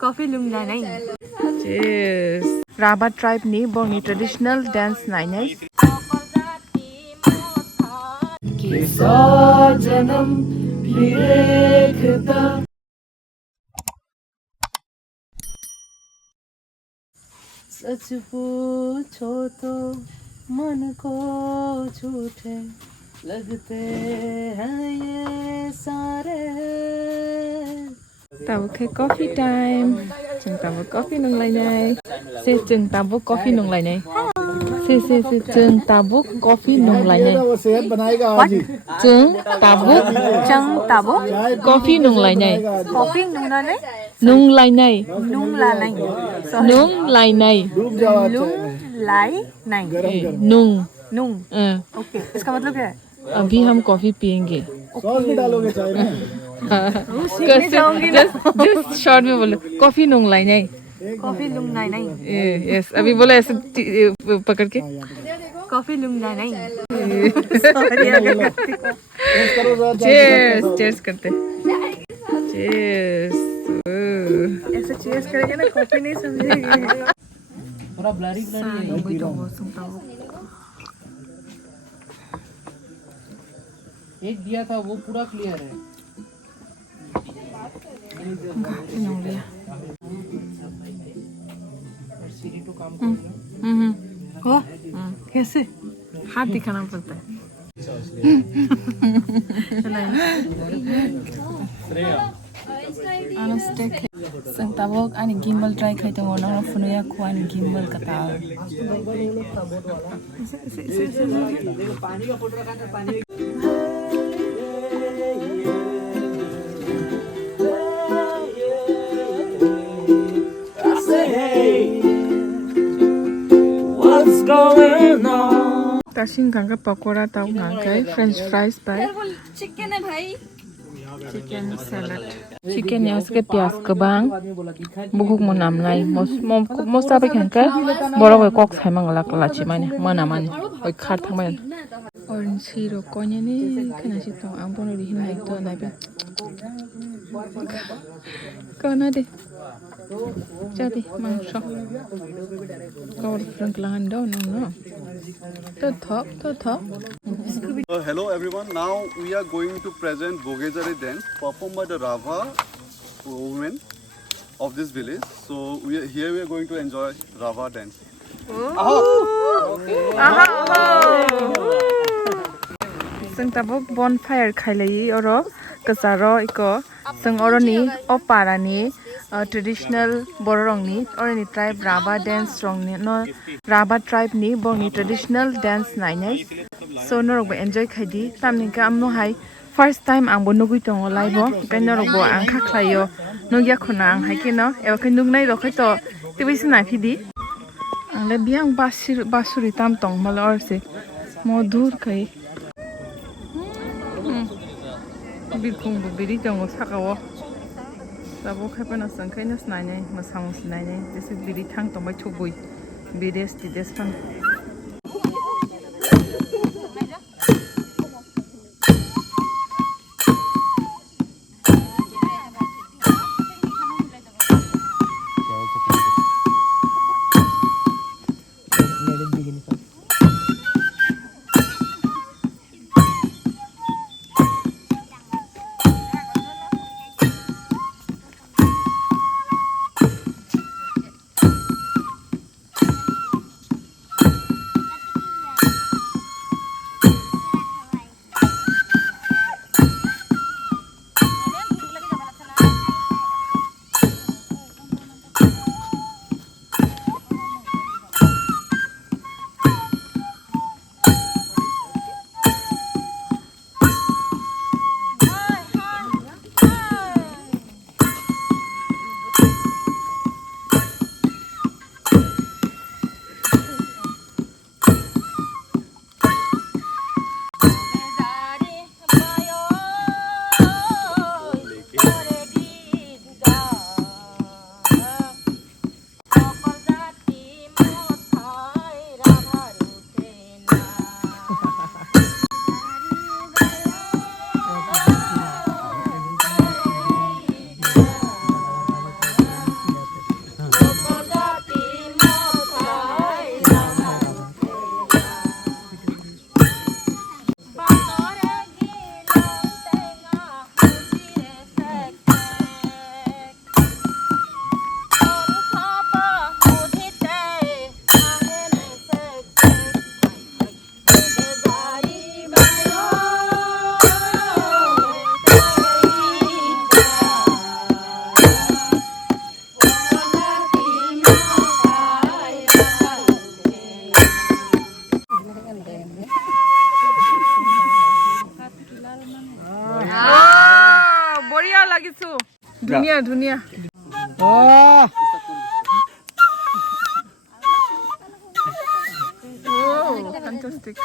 Coffee lung na nai. Cheers. Raba tribe ni boni traditional dance nai nai. Kisa janam direkta. सच पूछो तो मन को झूठे लगते हैं ये सारे tao khe coffee time chừng tao coffee nung lại này se chừng tao coffee nung lại này se chừng tao coffee nung lại này chừng tao coffee nung lại này coffee nung na nai nung lại này nung la nai nung lại này lung lai nai nung nung okay इसका मतलब क्या है अभी हम coffee पियेंगे sauce भी डालोगे चाय में जस्ट शॉर्ट में बोलो कॉफी नूंग लाई नहीं कॉफी लुंग नाई नाई यस अभी बोलो ऐसे पकड़ के कॉफी लुंग नाई नाई चीयर्स चीयर्स करते चीयर्स ऐसे चीयर्स करेंगे ना कॉफी नहीं समझेंगे पूरा ब्लरी है एक दिया था वो पूरा क्लियर है सीरी तो काम हो कैसे हाथ दिखाना पड़ता है Tabok ani gimbal try khai tong ona funuya khwan gimbal kata पानी का फोटो रखा था पानी Tashin kangka pakora tau ngakai french fries pai chicken है भाई chicken salad chicken yang suka pias kebang bukuk monam lai most apa kangka borok oi kok sai mangala kala chi mane mana mane oi khar thang man orange siro konya ni kana si tong ang bono ri hin hai to nai ba kana de jadi mangso kau rengkelangan down no to thok Hello everyone, now we are going to present Bogejari dance performed by the Rava women of this village. So here we are going to enjoy Rava dance. Sing tabok bonfire khailai oro kasaro iko sing oroni oparani traditional bororongni oroni tribe Rava dance song ni no Rava tribe ni bongni traditional dance nai nai so norok enjoy khaidi tamni ka amno hai first time ang bonugui tong live kai norok bo ang khaklayo nogya khona ang haike no eba kai nugnai rokhai to tibisi na phidi ang le biang basuri tam tong mal orse modur kai Bikung beri jangan sakawo. Sabo kapan asal kai nas nanya, masang nanya. Jadi beri thang tomai cubui, beres tides pan. Oh, fantastic.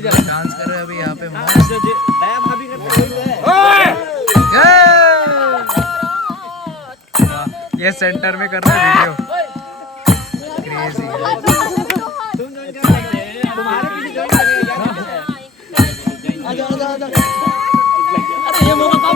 Dance कर रहे हैं अभी यहाँ पे दया भाभी ये centre में कर रहा है वीडियो क्रेजी तुम्हारे पीछे ज्वाइन करेगा ये मौका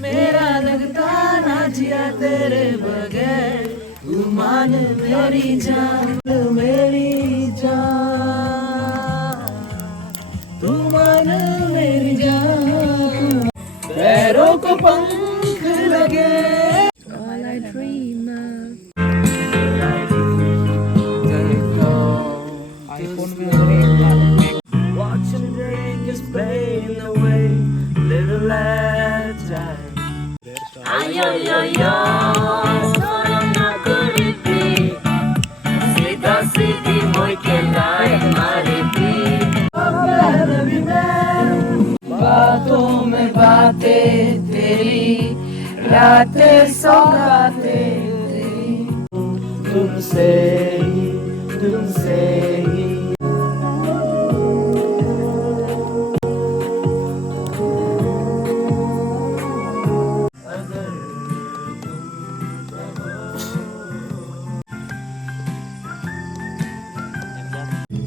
मेरा लगता ना जिया तेरे बगैर तू मान मेरी जान तू मान मेरी जान पैरों को पंख लगे All I dream of. Watching the rain just fade away little at a time. Ayo yo yo, solo na could it be? Sita city boy can lie, mariti. बातों में बातें तेरी, रातें सौगातें तेरी, तुमसे ही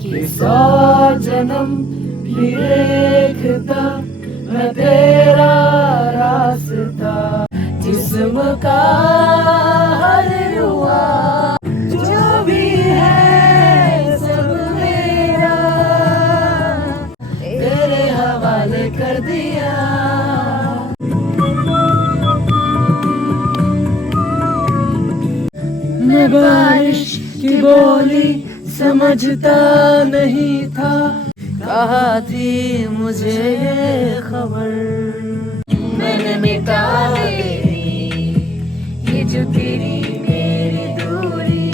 कि 100 जन्म भी देखता मैं तेरा रास्ता जिस्म का हर रुआ जो भी है सब मेरा तेरे हवाले कर दिया मैं बारिश की बोली समझता नहीं था कहा थी मुझे ये खबर मैंने मिटा दी ये जो तेरी मेरी दूरी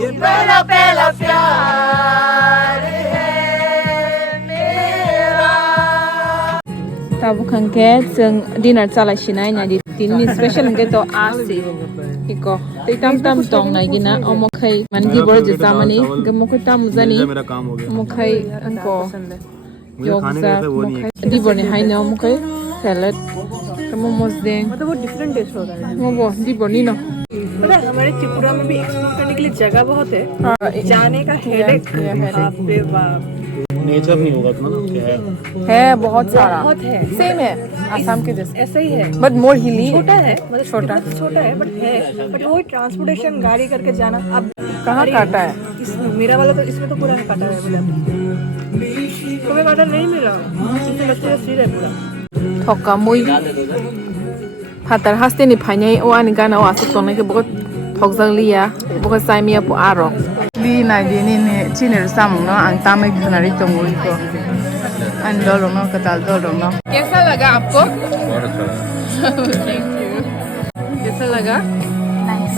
ये पहला पहला प्यार है मेरा Tabu kangke jeng dinner chalai sinai na di tin ni special ke to asi iko te tam tam tong na gina omokhai man di bor je samani ge mokhai tam zani mokhai ko yogza mokhai di bor ni hai na mokhai salad kamo mosdeng मतलब वो different test होता है mobo di bor ni no पता है हमारे त्रिपुरा में भी explore करने के लिए जगह बहुत है जाने का हेडेक बाप रे बाप नेचर नहीं होगा ना क्या है बहुत सारा बहुत है सेम है आसाम के जैसे ऐसा ही है बट मोर हिली छोटा है मतलब छोटा है बट वो ट्रांसपोर्टेशन गाड़ी करके जाना अब कहाँ काटा है इसमें मेरा वाला तो इसमें तो पूरा काटा है बोला तुम्हें काटा नहीं मिला इसमें लगता है है पूरा थोका मुई फातर हास्ते नि फाइने ओ आनि गाना ओ आसु तोने के बहुत थोकजang लिया बहुत साइमिया पु आरो li na di ni ne chiner samung no ang tamai khunari tongu ko an dolo no katal dolo no कैसा लगा आपको बहुत अच्छा थैंक यू कैसा लगा नाइस